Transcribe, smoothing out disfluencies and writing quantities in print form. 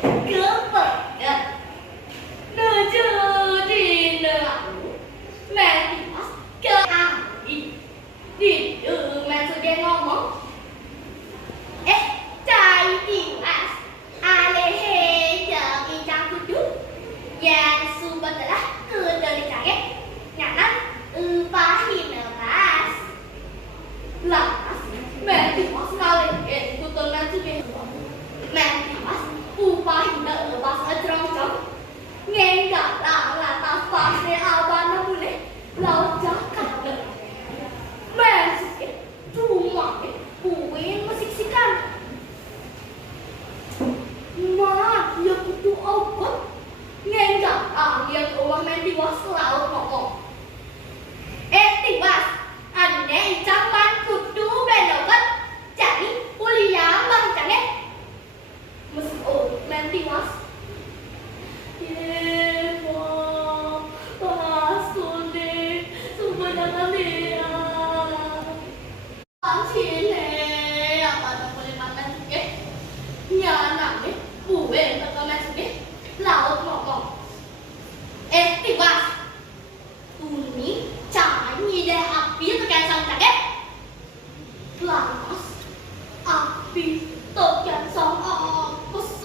kepegat. Jadi aku Matias ke Adi. Didengar sudah ngomong. Cai Tiwas, alehe jadi cangkudu. Yang subhanallah kedali kaget. Nyanan upahin lepas. Lantas Matias ngalihin kutunan sudah. Matias upahin lepas ngejrong-jrong. Ngenggak lantas pasnya abana boleh laut jakar. Mesih cuma puin musik-sikan. Ma, dia kudu obat. Ngenggak dia rumah Matias laut ngomong. Tiwas, ane jaman kudu benobat. Jadi kuliah macamnya. Matias. Yeay, Pak, Pak Sundi, sebenarnya